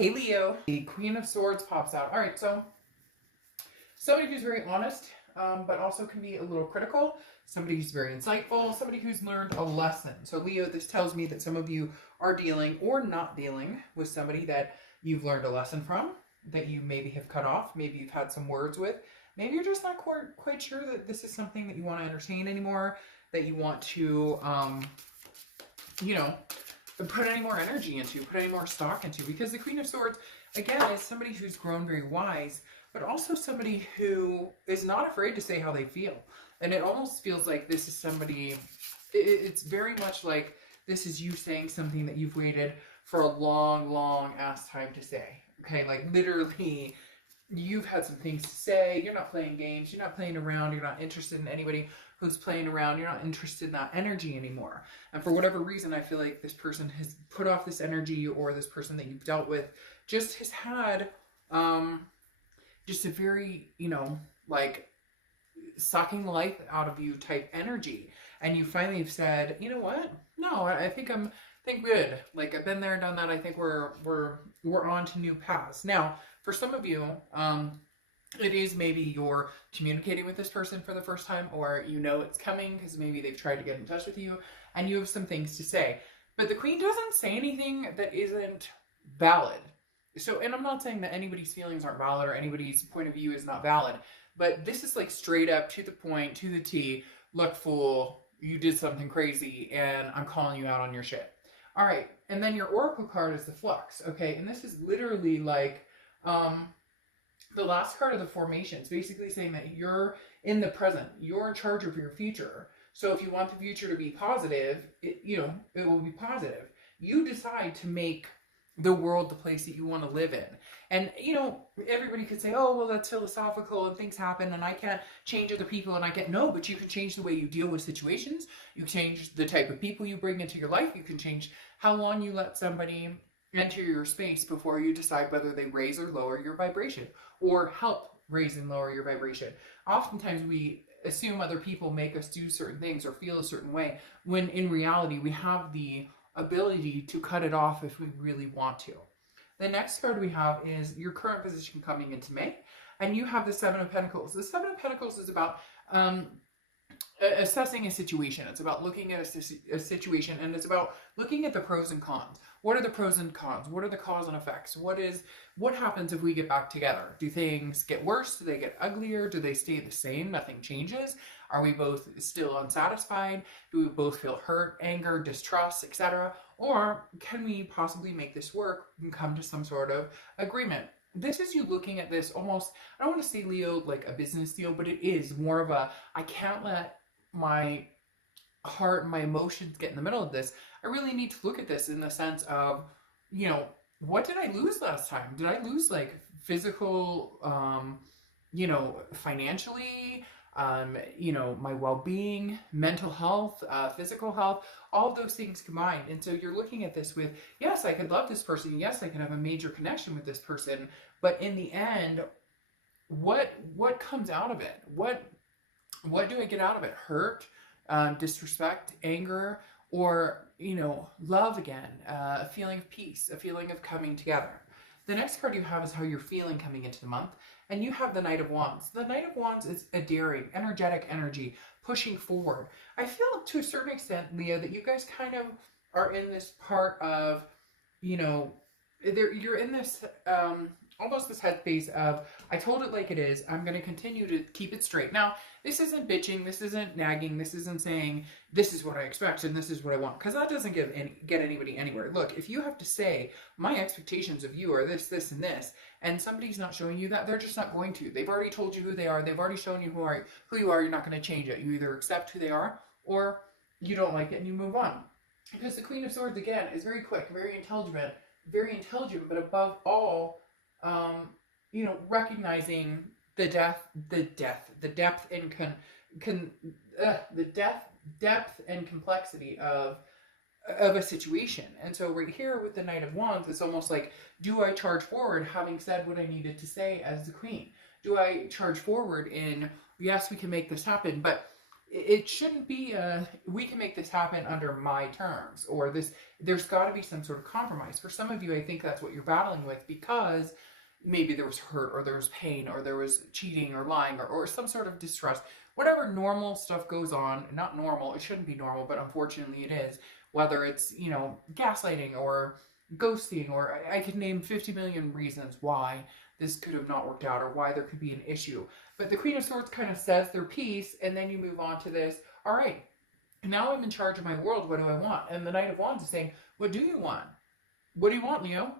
Hey Leo, the Queen of Swords pops out. All right, so somebody who's very honest, but also can be a little critical. Somebody who's very insightful. Somebody who's learned a lesson. So Leo, this tells me that some of you are dealing or not dealing with somebody that you've learned a lesson from, that you maybe have cut off. Maybe you've had some words with. Maybe you're just not quite sure that this is something that you want to entertain anymore, that you want to, put any more energy into, put any more stock into. Because the Queen of Swords, again, is somebody who's grown very wise, but also somebody who is not afraid to say how they feel. And it almost feels like this is somebody, it's very much like this is you saying something that you've waited for a long ass time to say. Okay, like literally, you've had some things to say. You're not playing games. You're not playing around. You're not interested in anybody who's playing around. You're not interested in that energy anymore. And for whatever reason, I feel like this person has put off this energy, or this person that you've dealt with just has had just a very, like sucking the life out of you type energy. And you finally have said, you know what? No, I think I'm good. Like I've been there, done that. I think we're on to new paths. Now, for some of you, it is maybe you're communicating with this person for the first time, or it's coming because maybe they've tried to get in touch with you and you have some things to say. But the Queen doesn't say anything that isn't valid. So, and I'm not saying that anybody's feelings aren't valid or anybody's point of view is not valid, but this is like straight up to the point, to the T. Look, fool, you did something crazy and I'm calling you out on your shit. All right, and then your oracle card is the Flux, okay? And this is literally like the last card of the formations, basically saying that you're in the present. You're in charge of your future. So if you want the future to be positive, it will be positive. You decide to make the world the place that you want to live in. And, everybody could say, oh, well, that's philosophical and things happen and I can't change other people and I can't. No, but you can change the way you deal with situations. You can change the type of people you bring into your life. You can change how long you let somebody enter your space before you decide whether they raise or lower your vibration or help raise and lower your vibration. Oftentimes we assume other people make us do certain things or feel a certain way, when in reality we have the ability to cut it off if we really want to. The next card we have is your current position coming into May, and you have the Seven of Pentacles. The Seven of Pentacles is about assessing a situation. It's about looking at a situation, and it's about looking at the pros and cons. What are the pros and cons? What are the cause and effects? What happens if we get back together? Do things get worse? Do they get uglier? Do they stay the same? Nothing changes? Are we both still unsatisfied? Do we both feel hurt, anger, distrust, etc.? Or can we possibly make this work and come to some sort of agreement? This is you looking at this almost, I don't want to say, Leo, like a business deal, but it is more of a, I can't let my heart and my emotions get in the middle of this. I really need to look at this in the sense of, what did I lose last time? Did I lose like physical, financially, my well-being, mental health, physical health, all of those things combined. And so you're looking at this with, yes, I could love this person. Yes, I can have a major connection with this person. But in the end, what comes out of it? What do I get out of it? Hurt, disrespect, anger, or, love again, a feeling of peace, a feeling of coming together. The next card you have is how you're feeling coming into the month. And you have the Knight of Wands. The Knight of Wands is a daring, energetic energy, pushing forward. I feel to a certain extent, Leo, that you guys kind of are in this part of, you're in this, almost this headspace of, I told it like it is, I'm going to continue to keep it straight. Now, this isn't bitching, this isn't nagging, this isn't saying, this is what I expect and this is what I want, because that doesn't get anybody anywhere. Look, if you have to say, my expectations of you are this, this, and this, and somebody's not showing you that, they're just not going to. They've already told you who they are, they've already shown you who you are, you're not going to change it. You either accept who they are, or you don't like it and you move on. Because the Queen of Swords, again, is very quick, very intelligent, but above all, recognizing the depth and complexity of a situation. And so right here with the Knight of Wands, it's almost like, do I charge forward having said what I needed to say as the Queen? Do I charge forward in, yes, we can make this happen, but it shouldn't be we can make this happen under my terms, or this, there's got to be some sort of compromise. For some of you, I think that's what you're battling with, because maybe there was hurt, or there was pain, or there was cheating or lying, or some sort of distrust. Whatever normal stuff goes on, not normal, it shouldn't be normal, but unfortunately it is. Whether it's, you know, gaslighting or ghosting, or I could name 50 million reasons why this could have not worked out, or why there could be an issue. But the Queen of Swords kind of says their piece, and then you move on to this. All right, now I'm in charge of my world. What do I want? And the Knight of Wands is saying, what do you want? What do you want, Leo?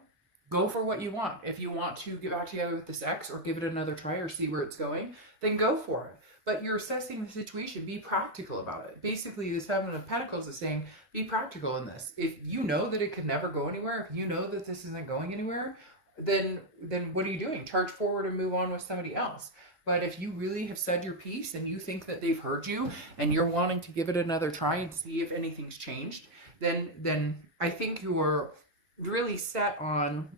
Go for what you want. If you want to get back together with this ex, or give it another try, or see where it's going, then go for it. But you're assessing the situation. Be practical about it. Basically, this Seven of Pentacles is saying, be practical in this. If you know that it could never go anywhere, if you know that this isn't going anywhere, then what are you doing? Charge forward and move on with somebody else. But if you really have said your piece, and you think that they've heard you, and you're wanting to give it another try and see if anything's changed, then I think you're really set on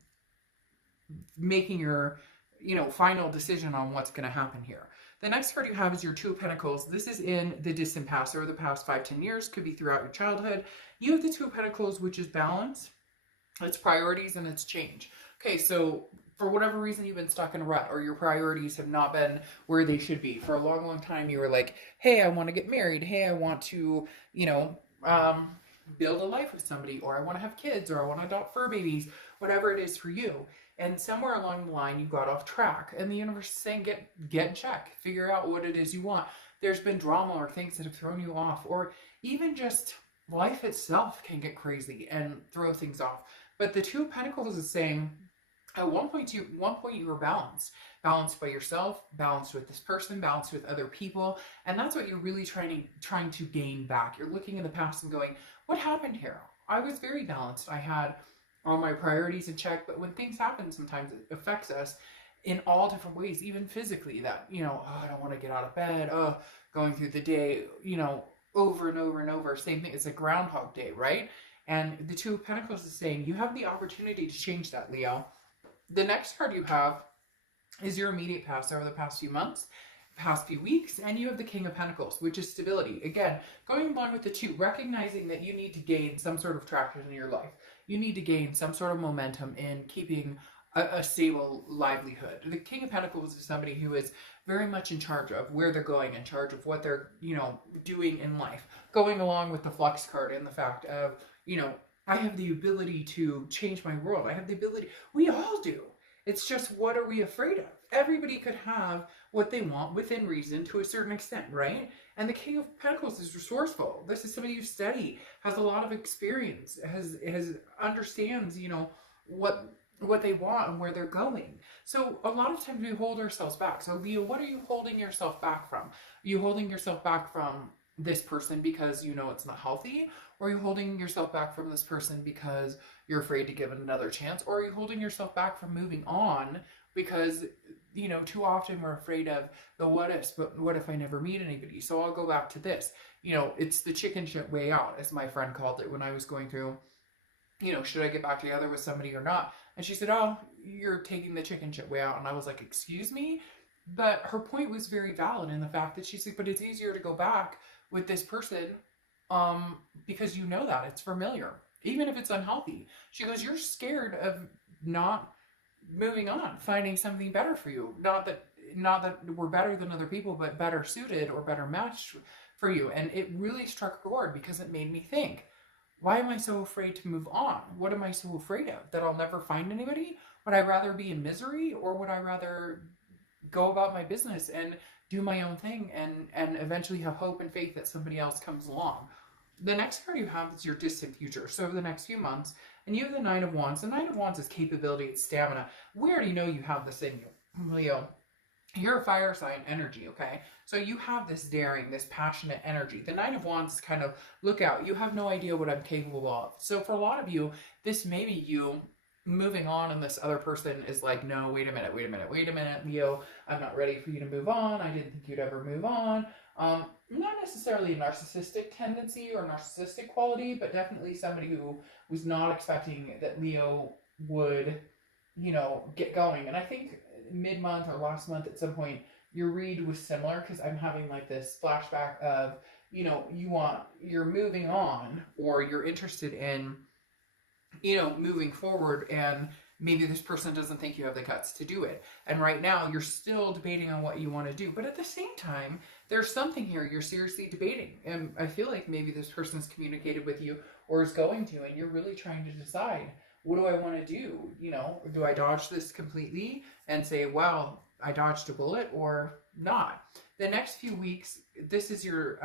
making your, you know, final decision on what's going to happen here. The next card you have is your Two of Pentacles. This is in the distant past, or the past 5-10 years, could be throughout your childhood. You have the Two of Pentacles, which is balance, it's priorities, and it's change. Okay, so for whatever reason you've been stuck in a rut, or your priorities have not been where they should be. For a long, long time you were like, hey, I want to get married. Hey, I want to, you know, build a life with somebody, or I want to have kids, or I want to adopt fur babies, whatever it is for you. And somewhere along the line, you got off track, and the universe is saying, get in check, figure out what it is you want. There's been drama or things that have thrown you off, or even just life itself can get crazy and throw things off. But the Two of Pentacles is saying, at one point you were balanced by yourself, balanced with this person, balanced with other people, and that's what you're really trying to gain back. You're looking in the past and going, what happened here? I was very balanced. I had all my priorities in check, but when things happen, sometimes it affects us in all different ways, even physically, that, you know, oh, I don't want to get out of bed, oh, going through the day, you know, over and over and over, same thing. It's a Groundhog Day, right? And the Two of Pentacles is saying you have the opportunity to change that, Leo. The next card you have is your immediate past, over the past few months, past few weeks, and you have the King of Pentacles, which is stability. Again, going along with the two, recognizing that you need to gain some sort of traction in your life. You need to gain some sort of momentum in keeping a stable livelihood. The King of Pentacles is somebody who is very much in charge of where they're going, in charge of what they're, you know, doing in life. Going along with the Flux card and the fact of, you know, I have the ability to change my world. I have the ability. We all do. It's just, what are we afraid of? Everybody could have what they want within reason to a certain extent, right? And the King of Pentacles is resourceful. This is somebody who studies, has a lot of experience, understands, you know, what they want and where they're going. So a lot of times we hold ourselves back. So Leo, what are you holding yourself back from? Are you holding yourself back from this person because you know it's not healthy? Or are you holding yourself back from this person because you're afraid to give it another chance? Or are you holding yourself back from moving on because, you know, too often we're afraid of the what ifs, but what if I never meet anybody? So I'll go back to this. You know, it's the chicken shit way out, as my friend called it when I was going through, you know, should I get back together with somebody or not? And she said, oh, you're taking the chicken shit way out. And I was like, excuse me? But her point was very valid in the fact that she said, but it's easier to go back with this person because you know that it's familiar, even if it's unhealthy. She goes, you're scared of not moving on, finding something better for you. Not that we're better than other people, but better suited or better matched for you. And it really struck a chord because it made me think, why am I so afraid to move on? What am I so afraid of? That I'll never find anybody? Would I rather be in misery, or would I rather go about my business and do my own thing and eventually have hope and faith that somebody else comes along? The next card you have is your distant future. So over the next few months, and you have the Nine of Wands. The Nine of Wands is capability, it's stamina. We already know you have this in you, Leo. You're a fire sign energy, okay? So you have this daring, this passionate energy. The Nine of Wands is kind of, look out, you have no idea what I'm capable of. So for a lot of you, this may be you moving on, and this other person is like, no, wait a minute, Leo, I'm not ready for you to move on. I didn't think you'd ever move on. Not necessarily a narcissistic tendency or narcissistic quality, but definitely somebody who was not expecting that Leo would, you know, get going. And I think mid-month or last month at some point, your read was similar, because I'm having like this flashback of, you know, you're moving on, or you're interested in, you know, moving forward, and maybe this person doesn't think you have the guts to do it. And right now you're still debating on what you want to do. But at the same time, there's something here you're seriously debating. And I feel like maybe this person's communicated with you or is going to, and you're really trying to decide, what do I want to do? You know, do I dodge this completely and say, well, I dodged a bullet, or not? The next few weeks, this is your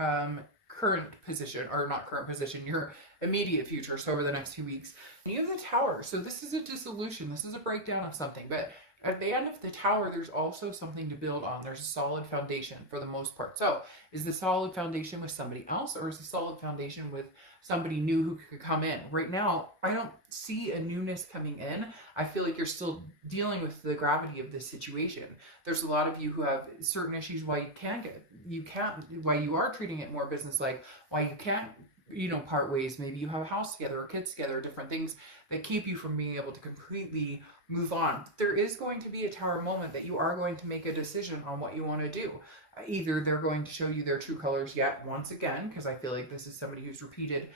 current position, or not current position, your immediate future. So over the next few weeks, and you have the Tower. So this is a dissolution. This is a breakdown of something. But at the end of the Tower, there's also something to build on. There's a solid foundation for the most part. So is the solid foundation with somebody else, or is the solid foundation with somebody new who could come in? Right now, I don't see a newness coming in. I feel like you're still dealing with the gravity of this situation. There's a lot of you who have certain issues why why you are treating it more business-like, why you can't, you know, part ways. Maybe you have a house together or kids together, different things that keep you from being able to completely move on. There is going to be a Tower moment that you are going to make a decision on what you want to do. Either they're going to show you their true colors yet once again, because I feel like this is somebody who's repeatedly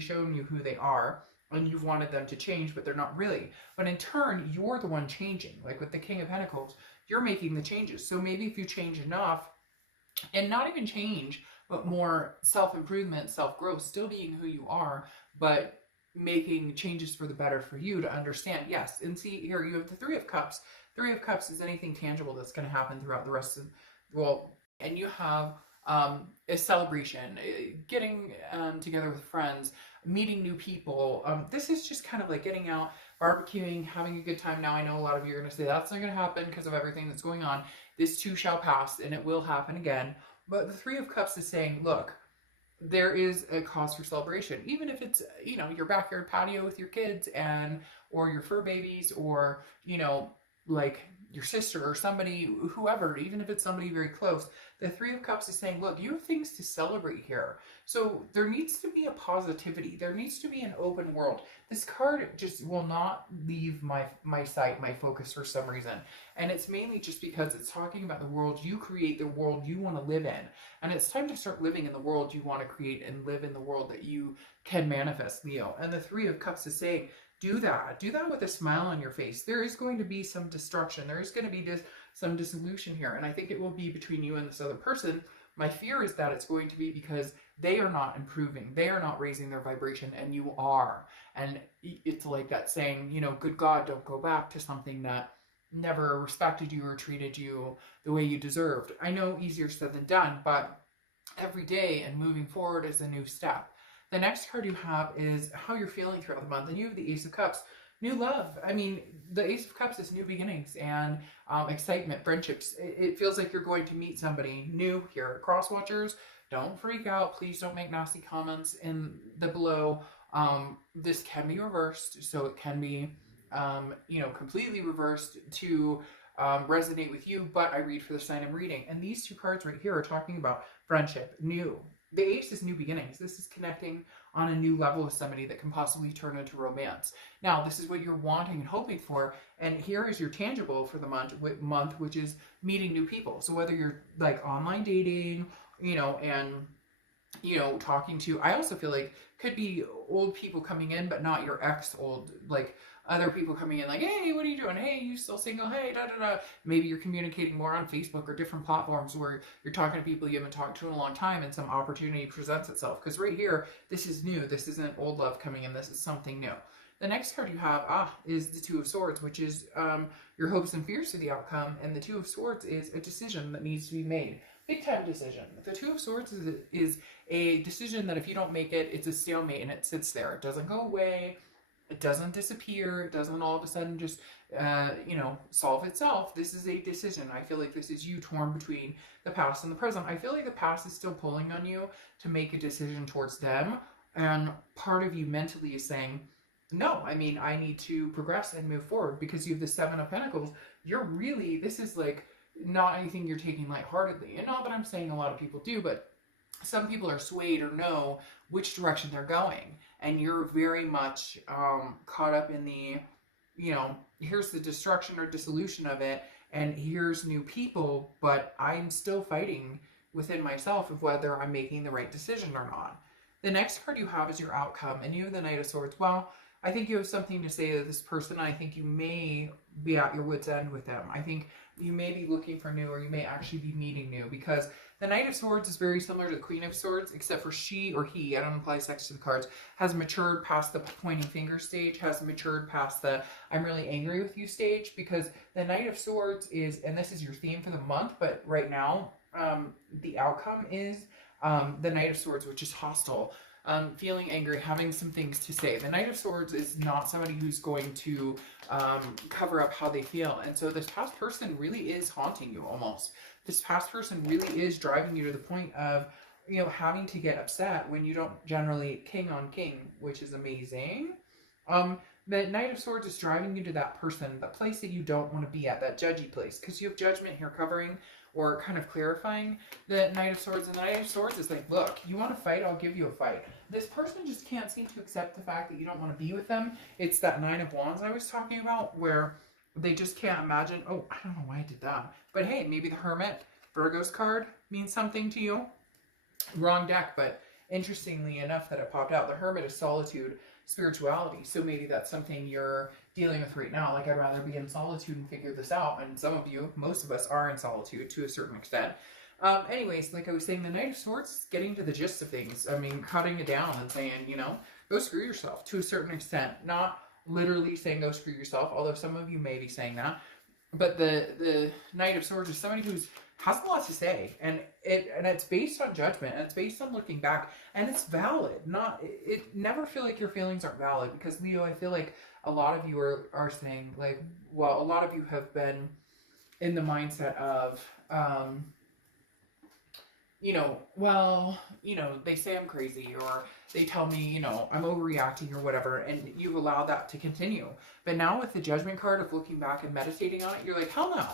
shown you who they are, and you've wanted them to change, but they're not really. But in turn, you're the one changing. Like with the King of Pentacles, you're making the changes. So maybe if you change enough, and not even change, but more self-improvement, self-growth, still being who you are, but making changes for the better for you to understand. Yes, and see here, you have the Three of Cups. Three of Cups is anything tangible that's going to happen throughout the rest of, well, and you have a celebration, getting together with friends, meeting new people. This is just kind of like getting out, barbecuing, having a good time. Now, I know a lot of you are going to say that's not going to happen because of everything that's going on. This too shall pass, and it will happen again. But the Three of Cups is saying, look, there is a cause for celebration, even if it's, you know, your backyard patio with your kids or your fur babies, or, you know, like your sister or somebody, whoever, even if it's somebody very close. The Three of Cups is saying, look, you have things to celebrate here. So there needs to be a positivity. There needs to be an open world. This card just will not leave my sight, my focus for some reason. And it's mainly just because it's talking about the world you create, the world you want to live in. And it's time to start living in the world you want to create and live in the world that you can manifest, Leo. And the Three of Cups is saying, do that. Do that with a smile on your face. There is going to be some destruction. There is going to be some dissolution here. And I think it will be between you and this other person. My fear is that it's going to be because they are not improving. They are not raising their vibration, and you are. And it's like that saying, you know, good God, don't go back to something that never respected you or treated you the way you deserved. I know easier said than done, but every day and moving forward is a new step. The next card you have is how you're feeling throughout the month, and you have the Ace of Cups. New love. I mean, the Ace of Cups is new beginnings and excitement, friendships. It feels like you're going to meet somebody new here. Cross watchers, don't freak out. Please don't make nasty comments in the below. This can be reversed, so it can be, you know, completely reversed to resonate with you, but I read for the sign I'm reading. And these two cards right here are talking about friendship, new. The Ace is new beginnings. This is connecting on a new level with somebody that can possibly turn into romance. Now, this is what you're wanting and hoping for, and here is your tangible for the month, which is meeting new people. So whether you're like online dating, you know, and, you know, talking to, I also feel like could be old people coming in, but not your ex old, like other people coming in like, hey, what are you doing? Hey, you still single? Hey, da da da. Maybe you're communicating more on Facebook or different platforms where you're talking to people you haven't talked to in a long time, and some opportunity presents itself. Because right here, this is new. This isn't old love coming in. This is something new. The next card you have is the Two of Swords, which is your hopes and fears for the outcome. And the Two of Swords is a decision that needs to be made. Big time decision. The Two of Swords is a decision that if you don't make it, it's a stalemate and it sits there. It doesn't go away. It doesn't disappear. It doesn't all of a sudden just, you know, solve itself. This is a decision. I feel like this is you torn between the past and the present. I feel like the past is still pulling on you to make a decision towards them. And part of you mentally is saying, no, I mean, I need to progress and move forward, because you have the Seven of Pentacles. You're really, this is like not anything you're taking lightheartedly. And not that I'm saying a lot of people do, but some people are swayed or know which direction they're going. And you're very much caught up in the, you know, here's the destruction or dissolution of it. and here's new people, but I'm still fighting within myself of whether I'm making the right decision or not. The next card you have is your outcome, and you have the Knight of Swords. Well, I think you have something to say to this person. I think you may be at your wit's end with them. I think you may be looking for new, or you may actually be meeting new, because the Knight of Swords is very similar to the Queen of Swords, except for she or he, I don't apply sex to the cards, has matured past the pointing finger stage, has matured past the I'm really angry with you stage, because the Knight of Swords is, and this is your theme for the month, but right now, the outcome is the Knight of Swords, which is hostile. Feeling angry, having some things to say. The Knight of Swords is not somebody who's going to cover up how they feel. And so this past person really is haunting you almost. This past person really is driving you to the point of, you know, having to get upset when you don't generally king on king, which is amazing. The Knight of Swords is driving you to that person, that place that you don't want to be at, that judgy place, because you have Judgment here covering or kind of clarifying the Knight of Swords. And the Knight of Swords is like, look, you want to fight? I'll give you a fight. This person just can't seem to accept the fact that you don't want to be with them. It's that Nine of Wands I was talking about, where they just can't imagine, oh, I don't know why I did that. But hey, maybe the Hermit, Virgo's card, means something to you. Wrong deck, but interestingly enough that it popped out. The Hermit is solitude, spirituality. So maybe that's something you're dealing with right now. Like, I'd rather be in solitude and figure this out. And some of you, most of us, are in solitude to a certain extent. Anyways, like I was saying, the Knight of Swords is getting to the gist of things. I mean, cutting it down and saying, you know, go screw yourself to a certain extent. Not literally saying go screw yourself, although some of you may be saying that. But the Knight of Swords is somebody who's has a lot to say, and it's based on judgment, and it's based on looking back, and it's valid. It never feel like your feelings aren't valid, because Leo, I feel like a lot of you are saying, like, well, a lot of you have been in the mindset of, you know, well, you know, they say I'm crazy, or they tell me, you know, I'm overreacting or whatever, and you've allowed that to continue. But now with the Judgment card of looking back and meditating on it, you're like, hell no.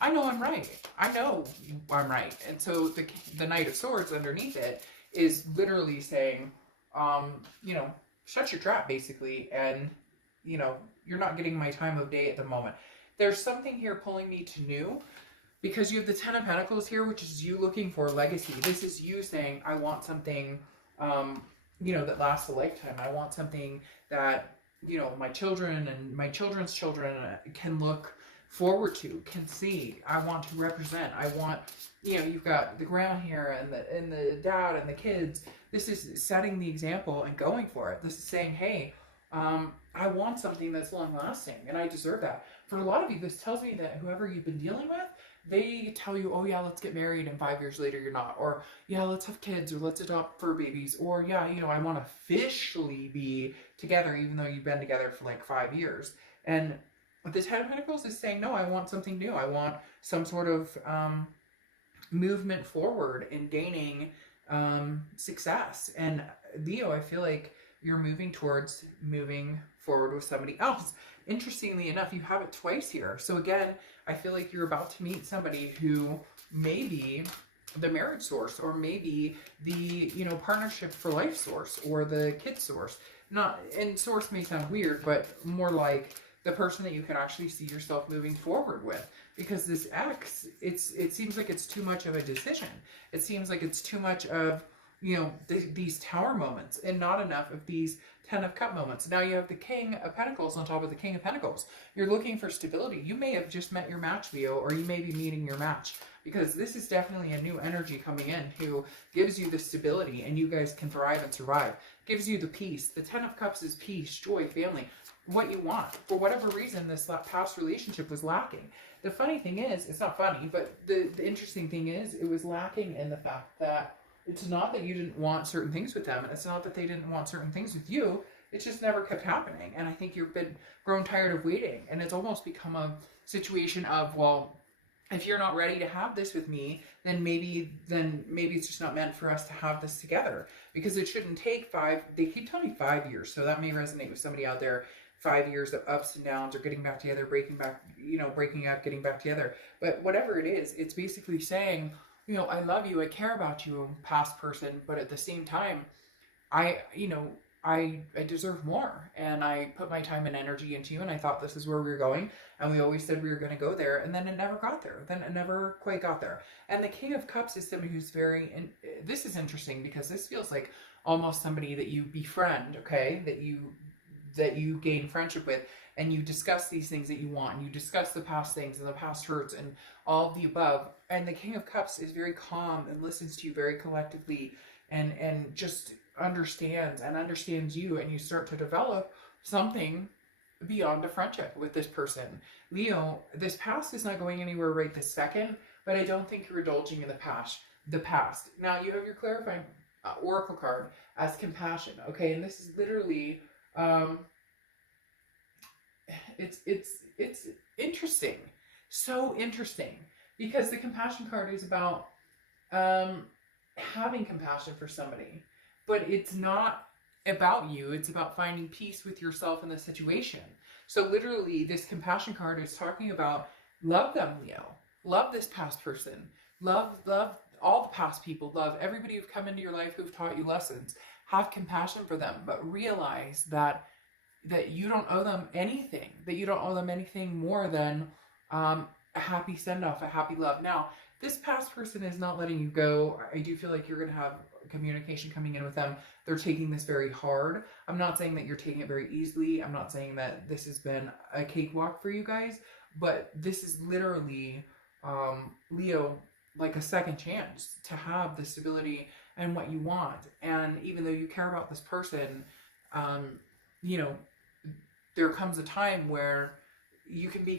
I know I'm right. I know I'm right. And so the Knight of Swords underneath it is literally saying, you know, shut your trap, basically, and, you know, you're not getting my time of day at the moment. There's something here pulling me to new, because you have the Ten of Pentacles here, which is you looking for legacy. This is you saying, I want something, you know, that lasts a lifetime. I want something that, you know, my children and my children's children can look forward to, can see. I want to represent. I want, you know, you've got the grandma here and the dad and the kids. This is setting the example and going for it. This is saying, hey, I want something that's long lasting, and I deserve that. For a lot of you, this tells me that whoever you've been dealing with, they tell you, oh yeah, let's get married, and 5 years later you're not. Or yeah, let's have kids, or let's adopt fur babies. Or yeah, you know, I want to officially be together, even though you've been together for like 5 years. And the Ten of Pentacles is saying, no, I want something new. I want some sort of movement forward in gaining success. And Leo, I feel like you're moving towards moving forward with somebody else. Interestingly enough, you have it twice here. So again, I feel like you're about to meet somebody who may be the marriage source, or maybe the, you know, partnership for life source, or the kid source. Not, and source may sound weird, but more like the person that you can actually see yourself moving forward with. Because this X, it seems like it's too much of a decision. It seems like it's too much of, you know, these Tower moments, and not enough of these Ten of Cup moments. Now you have the King of Pentacles on top of the King of Pentacles. You're looking for stability. You may have just met your match, Leo, or you may be meeting your match, because this is definitely a new energy coming in who gives you the stability, and you guys can thrive and survive. Gives you the peace. The Ten of Cups is peace, joy, family. What you want. For whatever reason, this past relationship was lacking. The funny thing is, it's not funny, but the interesting thing is, it was lacking in the fact that it's not that you didn't want certain things with them, and it's not that they didn't want certain things with you. It just never kept happening. And I think you've been grown tired of waiting, and it's almost become a situation of, well, if you're not ready to have this with me, then maybe it's just not meant for us to have this together, because it shouldn't take they keep telling me 5 years, so that may resonate with somebody out there. 5 years of ups and downs, or getting back together, breaking up, getting back together. But whatever it is, it's basically saying, you know, I love you, I care about you, past person, but at the same time, you know, I deserve more, and I put my time and energy into you, and I thought this is where we were going, and we always said we were going to go there, and then it never got there. Then it never quite got there. And the King of Cups is somebody who's very, and this is interesting because this feels like almost somebody that you befriend, okay, that you gain friendship with, and you discuss these things that you want, and you discuss the past things and the past hurts and all of the above. And the King of Cups is very calm and listens to you very collectively, and just understands you, and you start to develop something beyond a friendship with this person. Leo, this past is not going anywhere right this second, but I don't think you're indulging in the past. Now you have your clarifying oracle card as compassion, okay? And this is literally it's interesting, so interesting, because the compassion card is about having compassion for somebody, but it's not about you. It's about finding peace with yourself in the situation. So literally, this compassion card is talking about love them, Leo. Love this past person. Love all the past people. Love everybody who've come into your life who've taught you lessons. Have compassion for them, but realize that you don't owe them anything. That you don't owe them anything more than a happy send-off, a happy love. Now, this past person is not letting you go. I do feel like you're going to have communication coming in with them. They're taking this very hard. I'm not saying that you're taking it very easily. I'm not saying that this has been a cakewalk for you guys, but this is literally, Leo, like a second chance to have the stability and what you want. And even though you care about this person, you know, there comes a time where you can be